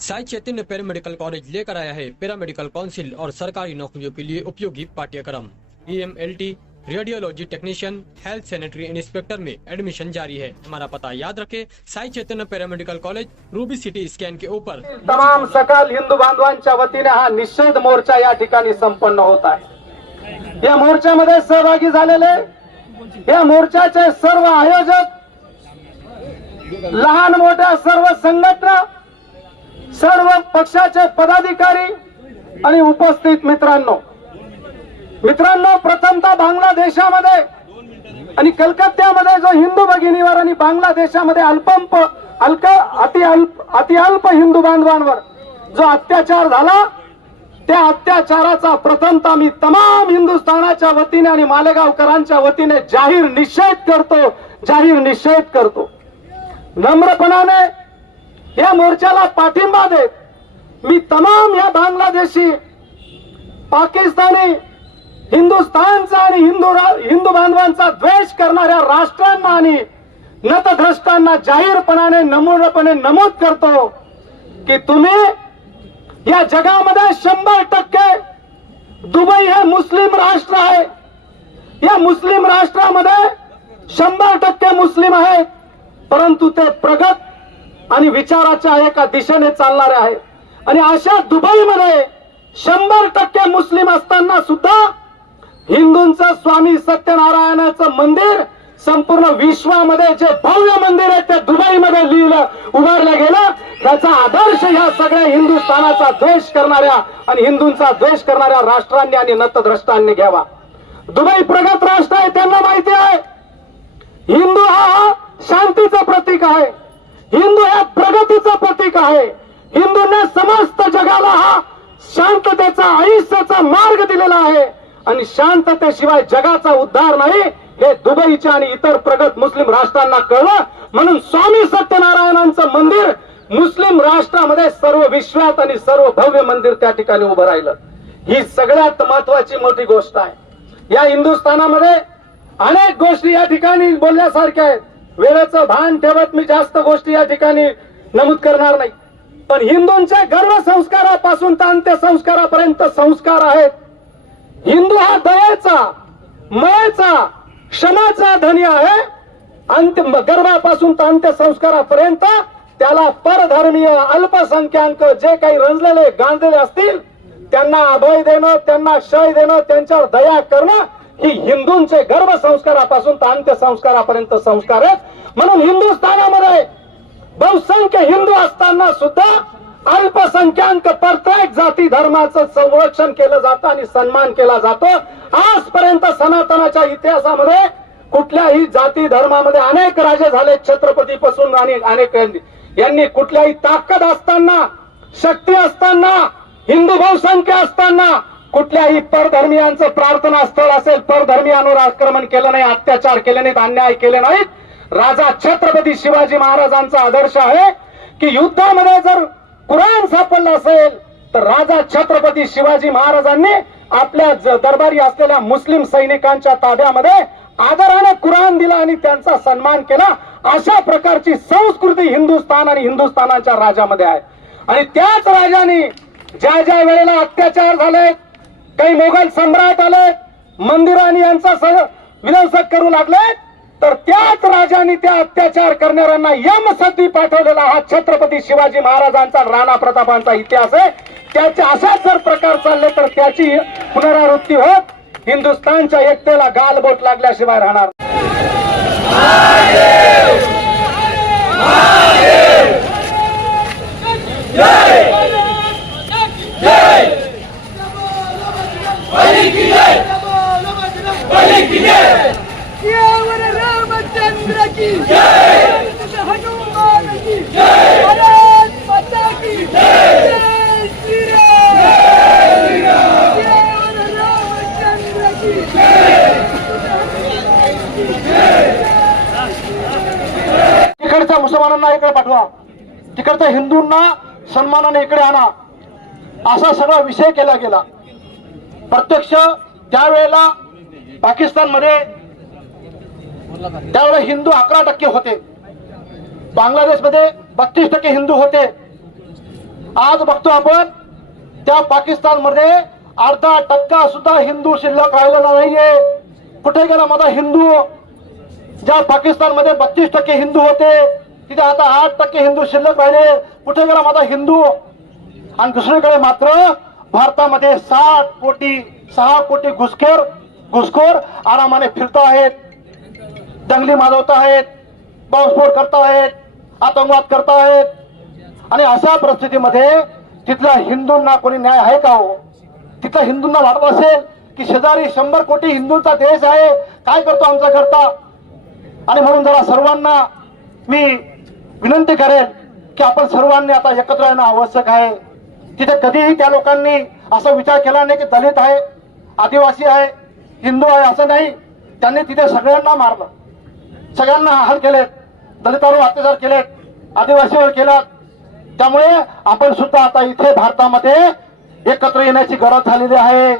Sai Chaitanya paramedical college लेकर आया है। पैरा मेडिकल काउंसिल और सरकारी नौकरियों के लिए उपयोगी पाठ्यक्रम। E M L T radiology technician health sanitary inspector में एडमिशन जारी है। हमारा पता याद रखे Sai Chaitanya paramedical college ruby city scan के ऊपर। तमाम सकल हिंदू बांधवांच्या वतीने हा निषेध मोर्चा या ठिकाणी संपन्न होत आहे. या मोर्चामध्ये सहभागी झालेले या मोर्चाचे सर्व आयोजक लहान मोठ्या सर्व संघटना सर्व पक्षाचे पदाधिकारी आणि उपस्थित मित्रांनो मित्रांनो प्रथमतः बांगलादेशामध्ये आणि कलकत्त्यामध्ये जो हिंदू भगिनीवर आणि बांगलादेशामध्ये अल्पंप अल्क अति अल्प अति अल्प हिंदू बांधवांवर जो अत्याचार झाला त्या अत्याचाराचा प्रथमतः मी तमाम हिंदुस्थानाच्या वतीने आणि मालेगावकरांच्या वतीने जाहीर निषेध करतो जाहीर निषेध करतो. नम्रपणाने या मोर्चाला पाठिंबा देत मी तमाम या बांगलादेशी पाकिस्तानी हिंदुस्थानचा आणि हिंदू रा- हिंदू बांधवांचा द्वेष करणाऱ्या राष्ट्रांना आणि नतद्रष्टांना जाहीरपणाने नमूदपणे नमूद करतो की तुम्ही या जगामध्ये शंभर टक्के दुबई हे मुस्लिम राष्ट्र आहे. या मुस्लिम राष्ट्रामध्ये शंभर टक्के मुस्लिम आहे परंतु ते प्रगत आणि विचाराच्या एका दिशेने चालणारे आहे. आणि अशा दुबईमध्ये शंभर टक्के मुस्लिम असताना सुद्धा हिंदूंचं स्वामी सत्यनारायणाचं मंदिर संपूर्ण विश्वामध्ये जे भव्य मंदिर आहे ते दुबईमध्ये लिहिलं उभारलं गेलं. त्याचा आदर्श ह्या सगळ्या हिंदुस्थानाचा द्वेष करणाऱ्या आणि हिंदूंचा द्वेष करणाऱ्या राष्ट्रांनी आणि नतद्रष्टांनी घ्यावा. दुबई प्रगत राष्ट्र आहे त्यांना माहिती आहे. हिंदू हा शांतीचं प्रतीक आहे. हिंदू हे प्रगतीचं प्रतीक आहे. हिंदूंनी समस्त जगाला हा शांततेचा आयुष्याचा मार्ग दिलेला आहे. आणि शांततेशिवाय जगाचा उद्धार नाही हे दुबईच्या आणि इतर प्रगत मुस्लिम राष्ट्रांना कळलं. म्हणून स्वामी सत्यनारायणांचं मंदिर मुस्लिम राष्ट्रामध्ये सर्व विश्वात आणि सर्व भव्य मंदिर त्या ठिकाणी उभं राहिलं. ही सगळ्यात महत्वाची मोठी गोष्ट आहे. या हिंदुस्थानामध्ये अनेक गोष्टी या ठिकाणी बोलण्यासारख्या आहेत. वेळेचं भान ठेवत मी जास्त गोष्टी या ठिकाणी नमूद करणार नाही. पण हिंदूंच्या गर्व संस्कारापासून तर अंत्यसंस्कारापर्यंत संस्कार आहेत. हिंदू हा दयाचा मयाचा क्षमाचा धनी आहे. अंतिम गर्भापासून तर अंत्यसंस्कारापर्यंत त्याला परधर्मीय अल्पसंख्याक जे काही रंजलेले गांजलेले असतील त्यांना अभय देणं त्यांना क्षय देणं त्यांच्यावर दया करणं ही हिंदूंचे गर्भसंस्कारापासून तर अंत्यसंस्कारापर्यंत संस्कार आहेत. म्हणून हिंदुस्थानामध्ये बहुसंख्य हिंदू असताना सुद्धा अल्पसंख्याक प्रत्येक जाती धर्माचं संरक्षण केलं जातं आणि सन्मान केला जातो. आजपर्यंत सनातनाच्या इतिहासामध्ये कुठल्याही जाती धर्मामध्ये अनेक राजे झाले छत्रपती पासून आणि अनेक यांनी- कुठल्याही ताकद असताना शक्ती असताना हिंदू बहुसंख्य असताना कुठल्याही परधर्मियांचं प्रार्थना स्थळ असेल परधर्मियांवर आक्रमण केलं नाही अत्याचार केले नाहीत अन्याय केले नाहीत. राजा छत्रपती शिवाजी महाराजांचा आदर्श आहे की युद्धामध्ये जर कुराण सापडलं असेल तर राजा छत्रपती शिवाजी महाराजांनी आपल्या ज- दरबारी असलेल्या मुस्लिम सैनिकांच्या ताब्यामध्ये आदराने कुराण दिला आणि त्यांचा सन्मान केला. अशा प्रकारची संस्कृती हिंदुस्थान आणि हिंदुस्थानाच्या राजामध्ये आहे. आणि त्याच राजाने ज्या ज्या वेळेला अत्याचार झाले काही मोगल सम्राट आले मंदिराने यांचा विध्वंसक करू लागले तर त्याच राजांनी त्या अत्याचार करणाऱ्यांना यमसती पाठवलेला हा छत्रपती शिवाजी महाराजांचा राणा प्रतापांचा इतिहास आहे. त्याचे असाच जर प्रकार चालले तर त्याची पुनरावृत्ती होत. हिंदुस्थानच्या एकतेला गालबोट लागल्याशिवाय राहणार Yeah रामचंद्र की जय हनुमान की जय भारत माता की जय श्री राम केवल रामचंद्र की इकडच्या मुसलमानांना इकडे पाठवा. तिकडच्या हिंदूंना सन्मानाने इकडे आणा. असा सगळा विषय केला गेला. प्रत्यक्ष त्यावेळेला पाकिस्तानमध्ये त्यावेळेला हिंदू अकरा टक्के होते. बांगलादेशमध्ये बत्तीस टक्के हिंदू होते. आज बघतो आपण त्या पाकिस्तानमध्ये अर्धा टक्का सुद्धा हिंदू शिल्लक राहिलेला नाहीये. कुठे गेला माझा हिंदू? ज्या पाकिस्तानमध्ये बत्तीस टक्के हिंदू होते तिथे आता आठ टक्के हिंदू शिल्लक राहिले. कुठे गेला माझा हिंदू? आणि दुसरीकडे मात्र भारतामध्ये साठ कोटी सहा कोटी घुसखोर घुसखोर आरामाने फिरत आहेत. दंगली माजवत आहेत. बॉम्बस्फोट करत आहेत. आतंकवाद करत आहेत. आणि अशा परिस्थितीमध्ये तिथल्या हिंदूंना कोणी न्याय आहे का हो? तिथल्या हिंदूंना वाटत असेल की शेजारी शंभर कोटी हिंदूंचा देश आहे. काय करतो आमचा करता? आणि म्हणून जरा सर्वांना मी विनंती करेन की आपण सर्वांनी आता एकत्र येणं आवश्यक आहे. तिथे कधीही त्या लोकांनी असा विचार केला नाही की दलित आहे आदिवासी आहे हिंदू आहे असं नाही. त्यांनी तिथे सगळ्यांना मारलं. सगळ्यांना हाल केलेत. दलितांवर अत्याचार केलेत आदिवासीवर केला त्यामुळे आपण सुद्धा आता इथे भारतामध्ये एकत्र येण्याची गरज झालेली आहे.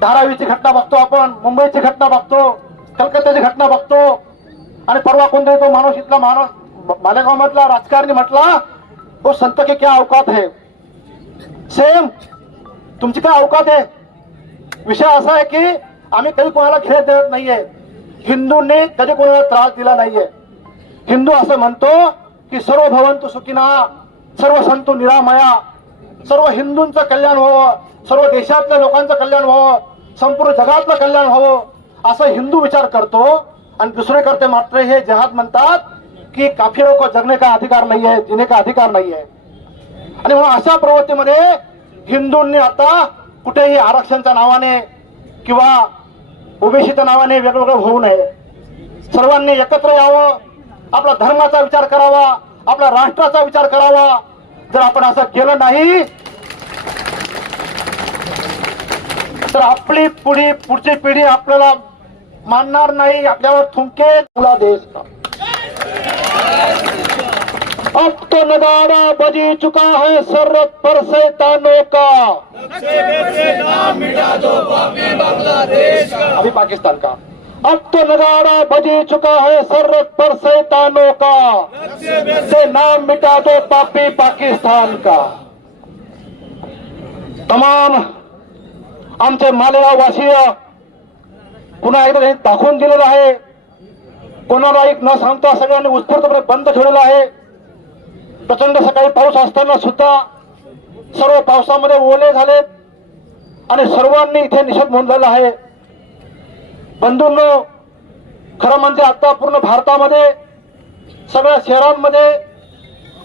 धारावीची घटना बघतो आपण मुंबईची घटना बघतो कलकत्त्याची घटना बघतो. आणि परवा कोणतरी तो माणूस इथला माणूस मालेगाव मधला राजकारणी म्हटला हो संत के क्या अवकात है? सेम तुमची काय अवकात आहे विषय असा आहे की आम्ही कधी कोणाला खेळ देत नाहीये. हिंदूंनी कधी कोणाला त्रास दिला नाहीये. हिंदू असं म्हणतो की सर्व भवंतु सुखिना सर्व संतू निरामया सर्व हिंदूंचं कल्याण व्हावं सर्व देशातल्या लोकांचं कल्याण व्हावं संपूर्ण जगातलं कल्याण व्हावं. असं हिंदू विचार करतो. आणि दुसरे करते मात्र हे जहाद म्हणतात की काफिरों को जगने का अधिकार नाही आहे जिने का अधिकार नाही आहे आणि म्हणून अशा प्रवृत्तीमध्ये हिंदूंनी आता कुठेही आरक्षणच्या नावाने किंवा ओबीसीच्या नावाने वेगवेगळं होऊ नये. सर्वांनी एकत्र यावं आपला धर्माचा विचार करावा आपल्या राष्ट्राचा विचार करावा. जर आपण असं केलं नाही तर आपली पुढी पुढची पिढी आपल्याला मानणार नाही आपल्यावर थुंके तुला देश. अब तो नगाड़ा बजी चुका है सरहद पर सैतानों का। अभी पाकिस्तान का। अब तो नगाड़ा बजी चुका है सरहद पर सैतानों का। से नाम मिटा दो पापी पाकिस्तान का। तमाम आमचे मालेगाव वासीय पुन्हा एकदा दाखवून दिलेलं आहे. कोणाला एक न सांगता सगळ्यांनी उत्स्फूर्तपणे बंद ठेवलेला आहे. प्रचंड सकाळी पाऊस असताना सुद्धा सर्व पावसामध्ये ओले झालेत आणि सर्वांनी इथे निषेध नोंदवलेला आहे. बंधूंनो खरं म्हणजे आता पूर्ण भारतामध्ये सगळ्या शहरांमध्ये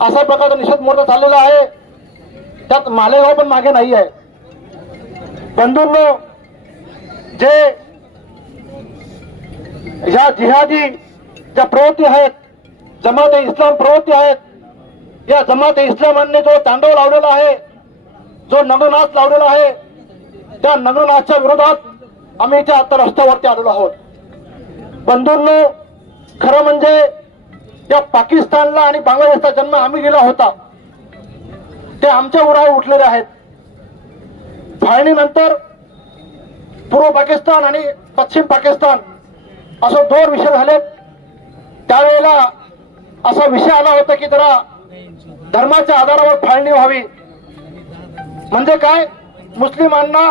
अशा प्रकारचा निषेध मोर्चा चाललेला आहे. त्यात मालेगाव पण मागे नाही आहे. बंधूंनो जे या जिहादी ज्या प्रवृत्ती आहेत जमात इस्लाम प्रवृत्ती आहेत या जमात इस्लामांनी जो तांडव लावलेला आहे जो नगरनाथ लावलेला आहे त्या नगरनाथच्या विरोधात आम्ही इथे आता रस्त्यावरती आलेलो आहोत. बंधूंनो खरं म्हणजे या पाकिस्तानला आणि बांगलादेशचा जन्म आम्ही गेला होता. ते आमच्या उरावर उठलेले आहेत. फाळणीनंतर पूर्व पाकिस्तान आणि पश्चिम पाकिस्तान असं दोन विषय झालेत. त्यावेळेला असा विषय आला होता की जरा धर्माच्या आधारावर फाळणी व्हावी. म्हणजे काय? मुस्लिमांना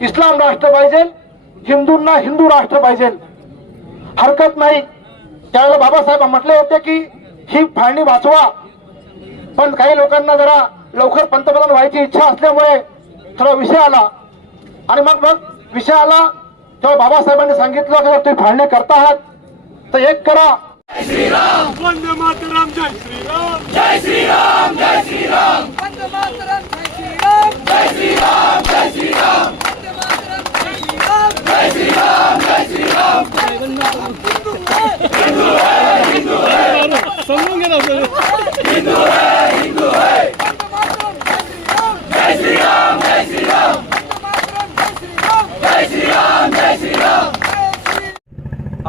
इस्लाम राष्ट्र पाहिजे हिंदूंना हिंदू राष्ट्र पाहिजे. हरकत नाही. त्यावेळेला बाबासाहेब म्हटले होते की ही फाळणी वाचवा. पण काही लोकांना जरा लवकर पंतप्रधान व्हायची इच्छा असल्यामुळे थोडा विषय आला. आणि मग मग विषय आला. तेव्हा बाबासाहेबांनी सांगितलं की तुम्ही फाळणी करता आहात तर एक करा. वंदे मातरम जय श्रीराम. वंदे मातरम जय श्रीराम. जय श्रीराम वंदे मातरम जय श्रीराम. जय श्रीराम हिंदू है हिंदू है समजून घ्या ना सर वंदे मातरम जय श्रीराम जय श्रीराम वंदे मातरम जय श्रीराम जय श्रीराम जय श्रीराम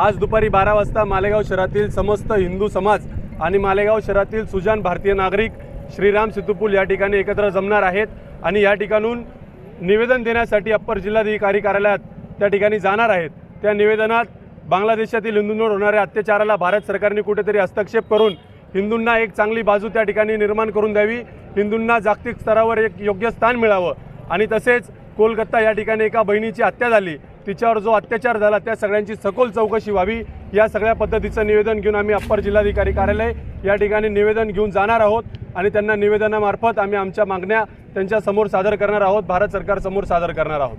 आज दुपारी बारा वाजता मालेगाव शहरातील समस्त हिंदू समाज आणि मालेगाव शहरातील सुजान भारतीय नागरिक श्रीराम सितुपूल या ठिकाणी एकत्र जमणार आहेत आणि या ठिकाणून निवेदन देण्यासाठी अप्पर जिल्हाधिकारी कार्यालयात त्या ठिकाणी जाणार आहेत. त्या निवेदनात बांगलादेशातील हिंदूंवर होणाऱ्या अत्याचाराला भारत सरकारने कुठेतरी हस्तक्षेप करून हिंदूंना एक चांगली बाजू त्या ठिकाणी निर्माण करून द्यावी. हिंदूंना जागतिक स्तरावर एक योग्य स्थान मिळावं. आणि तसेच कोलकाता या ठिकाणी एका बहिणीची हत्या झाली. तिच्यावर जो अत्याचार झाला त्या सगळ्यांची सखोल चौकशी व्हावी. या सगळ्या पद्धतीचं निवेदन घेऊन आम्ही अप्पर जिल्हाधिकारी कार्यालय या ठिकाणी निवेदन घेऊन जाणार आहोत आणि त्यांना निवेदनामार्फत आम्ही आमच्या मागण्या त्यांच्यासमोर सादर करणार आहोत. भारत सरकारसमोर सादर करणार आहोत.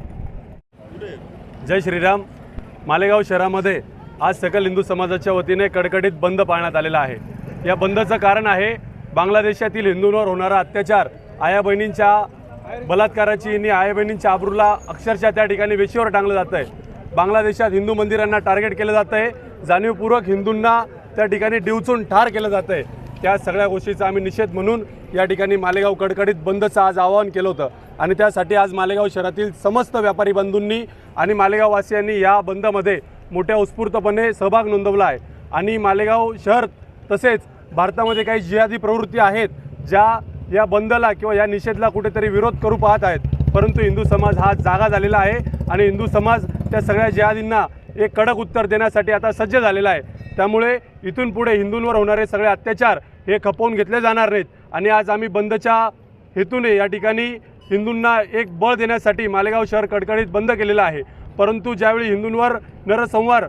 जय श्रीराम. मालेगाव शहरामध्ये आज सकल हिंदू समाजाच्या वतीने कडकडीत बंद पाळण्यात आलेला आहे. या बंदचं कारण आहे बांगलादेशातील हिंदूंवर होणारा अत्याचार आया बहिणींच्या बलात्काराची आणि आई बहिणींच्या आबरूला अक्षरशः त्या ठिकाणी वेशीवर टांगलं जातं आहे. बांगलादेशात हिंदू मंदिरांना टार्गेट केलं जातं आहे. जाणीवपूर्वक हिंदूंना त्या ठिकाणी डिवचून ठार केलं जातं आहे. त्या सगळ्या गोष्टीचा आम्ही निषेध म्हणून या ठिकाणी मालेगाव कडकडीत बंदचं आज आवाहन केलं होतं. आणि त्यासाठी आज मालेगाव शहरातील समस्त व्यापारी बंधूंनी आणि मालेगाववासियांनी या बंदमध्ये मोठ्या उत्स्फूर्तपणे सहभाग नोंदवला आहे. आणि मालेगाव शहर तसेच भारतामध्ये काही जिहादी प्रवृत्ती आहेत ज्या या बंदला किंवा या निषेधला कुठेतरी विरोध करू पाहत आहेत. परंतु हिंदू समाज हा जागा झालेला आहे आणि हिंदू समाज त्या सगळ्या जिहादींना एक कडक उत्तर देण्यासाठी आता सज्ज झालेला आहे. त्यामुळे इथून पुढे हिंदूंवर होणारे सगळे अत्याचार हे खपवून घेतले जाणार नाहीत. आणि आज आम्ही बंदच्या हेतूने या ठिकाणी हिंदूंना एक बळ देण्यासाठी मालेगाव शहर कडकडीत बंद केलेलं आहे. परंतु ज्यावेळी हिंदूंवर नरसंहार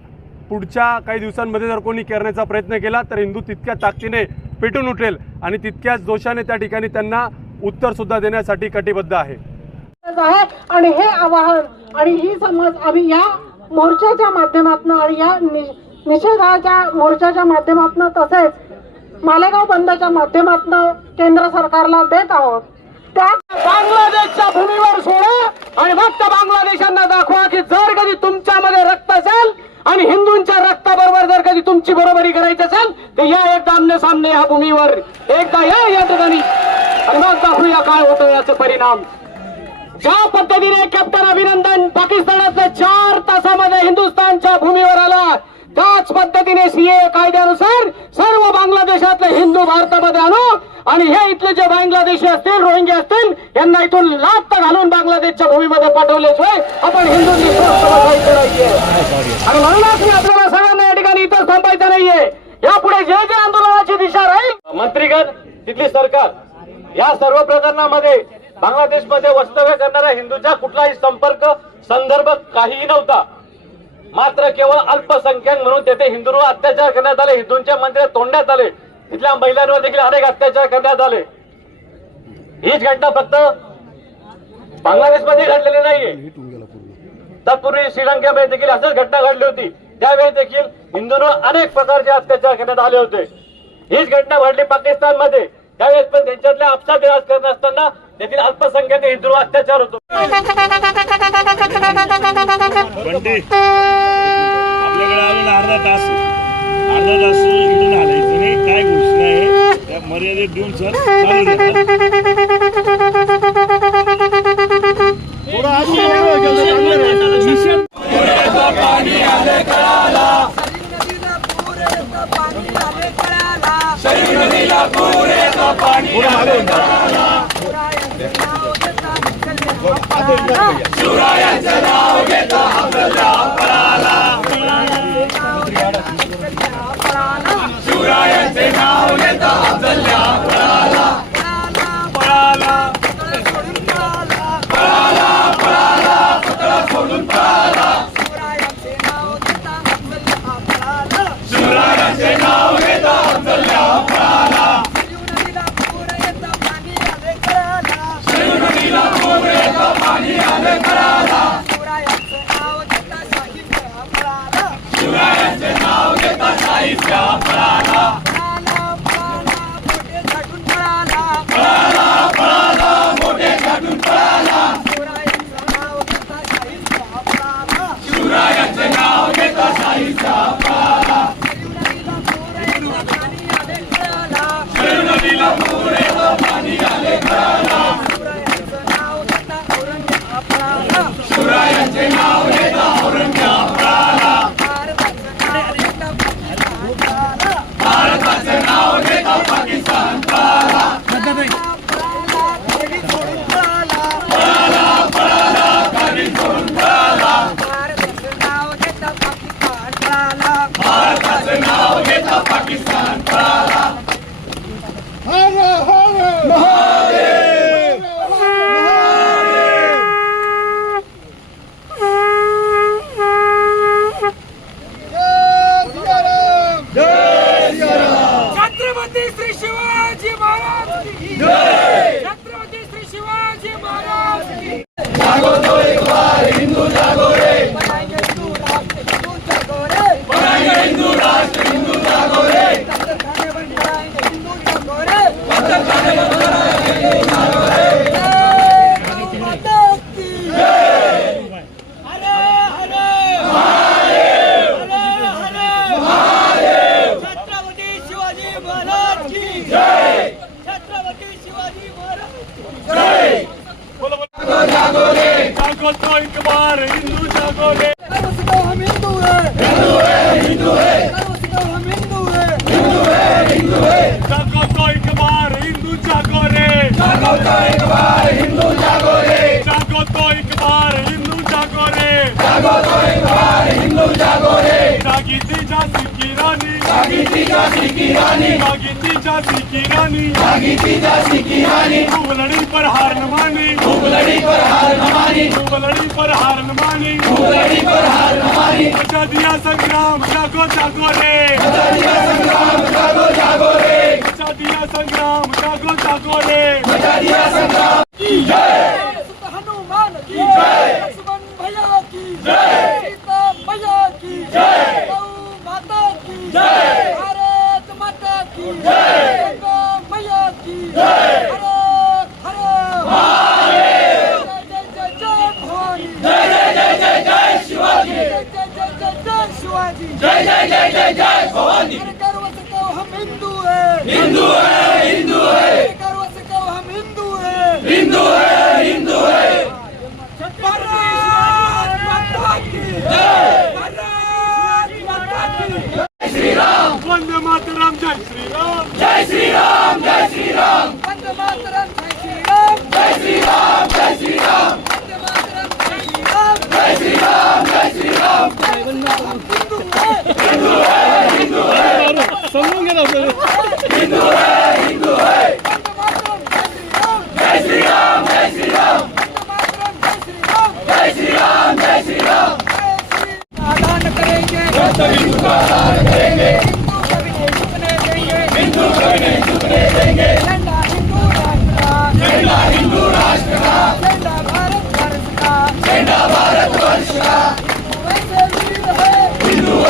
पुढच्या काही दिवसांमध्ये जर कोणी करण्याचा प्रयत्न केला तर हिंदू तितक्या ताकदीने पेटून उठेल आणि तितक्याच जोशाने त्या ठिकाणी त्यांना उत्तरसुद्धा देण्यासाठी कटिबद्ध आहे. आहे आणि हे आवाहन आणि ही समज आम्ही या मोर्चाच्या माध्यमातून आणि या निषेधाच्या मोर्चाच्या माध्यमातून तसेच मालेगाव बंदच्या माध्यमातून केंद्र सरकारला देत आहोत. त्या बांगलादेशच्या भूमीवर सोडा आणि फक्त बांगलादेशांना दाखवा की जर कधी तुमच्यामध्ये रक्त असेल आणि हिंदूंच्या रक्ताबरोबर जर कधी तुमची बरोबरी करायची असेल तर या एकदा आमने सामने या भूमीवर एकदा या या ठिकाणी. आणि मग दाखवूया काय होतो याचे परिणाम. ज्या पद्धतीने कॅप्टन अभिनंदन पाकिस्तानातल्या चार तासामध्ये हिंदुस्थानच्या भूमीवर आला त्याच पद्धतीने सीए कायद्यानुसार सर्व बांगलादेशातले हिंदू भारतामध्ये आणू आणि हे इथले जे बांगलादेशी असतील रोहिंग्या असतील यांना इथून लात घालून बांगलादेशच्या भूमीमध्ये पाठवल्याशिवाय आपण हिंदू स्वस्थ आणि म्हणूनच मी आपल्याला सगळ्यांना या ठिकाणी इथं थांबायचं नाहीये. यापुढे जे जे आंदोलनाची दिशा राहील मंत्रीगण तिथली सरकार या सर्व प्रकरणामध्ये बांगलादेशमध्ये वास्तव्य करणाऱ्या हिंदूचा कुठलाही संपर्क संदर्भ काहीही नव्हता. मात्र केवळ अल्पसंख्याक म्हणून तेथे हिंदूंवर अत्याचार करण्यात आले हिंदूंच्या मंदिरात तोडण्यात आले. तिथल्या महिलांवर देखील अनेक अत्याचार करण्यात आले. हीच घटना फक्त बांगलादेशमध्ये घडलेली नाहीये. तत्पूर्वी श्रीलंकेमध्ये देखील असंच घटना घडली होती. त्यावेळी देखील हिंदूंवर अनेक प्रकारचे अत्याचार करण्यात आले होते. हीच घटना घडली पाकिस्तानमध्ये. त्यावेळेस पण त्यांच्यातल्या आपसात करत असताना तेथील अल्पसंख्याक हिंदूंवर अत्याचार होतो. आपल्याकडे अर्धा तास अर्धा तास इथून नाही काय घोषणा आहे त्या मर्यादेत देऊन सर चालू शिवरायांचं नाव घेता आपला पराला Come on! लड़ी पर हार न मानी. लड़ी पर हार न मानी. लड़ी पर हार न मानी. लड़ी पर हार न बचा दिया संग्राम जागो जागो रे. बचा दिया संग्राम जागो जागो रे. बचा दिया संग्राम जागो जागो रे. बचा दिया संग्राम. की जय. हनुमान की जय. भैया की जय. सीता भैया की जय. Jai! Arat Mata Ki! Jai! Ganga Maya Ki! Jai! समजून गेला हिंदू राष्ट्र का झेंडा भारत वर्ष का